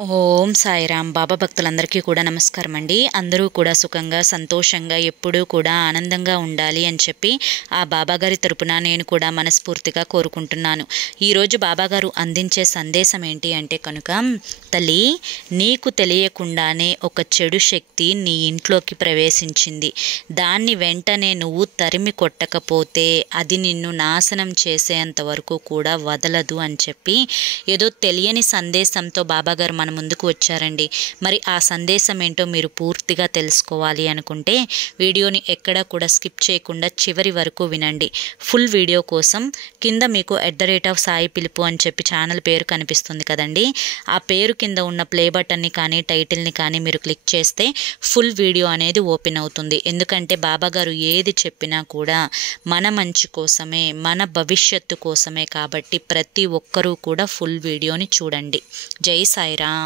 ఓం సాయిరాం. బాబా భక్తులందరికీ కూడా నమస్కారం అండి. అందరూ కూడా సుఖంగా సంతోషంగా ఎప్పుడూ కూడా ఆనందంగా ఉండాలి అని చెప్పి ఆ బాబాగారి తరపున నేను కూడా మనస్ఫూర్తిగా కోరుకుంటున్నాను. ఈరోజు బాబాగారు అందించే సందేశం ఏంటి అంటే కనుక, తల్లి, నీకు తెలియకుండానే ఒక చెడు శక్తి నీ ఇంట్లోకి ప్రవేశించింది. దాన్ని వెంటనే నువ్వు తరిమి కొట్టకపోతే అది నిన్ను నాశనం చేసేంత వరకు కూడా వదలదు అని చెప్పి ఏదో తెలియని సందేశంతో బాబాగారు మన ముందుకు వచ్చారండి. మరి ఆ సందేశం ఏంటో మీరు పూర్తిగా తెలుసుకోవాలి అనుకుంటే వీడియోని ఎక్కడా కూడా స్కిప్ చేయకుండా చివరి వరకు వినండి. ఫుల్ వీడియో కోసం కింద మీకు @సాయి పిలుపు అని చెప్పి ఛానల్ పేరు కనిపిస్తుంది కదండి. ఆ పేరు కింద ఉన్న ప్లే బటన్ని కానీ టైటిల్ని కానీ మీరు క్లిక్ చేస్తే ఫుల్ వీడియో అనేది ఓపెన్ అవుతుంది. ఎందుకంటే బాబాగారు ఏది చెప్పినా కూడా మన మంచి కోసమే, మన భవిష్యత్తు కోసమే. కాబట్టి ప్రతి ఒక్కరూ కూడా ఫుల్ వీడియోని చూడండి. జై సాయిరామ్.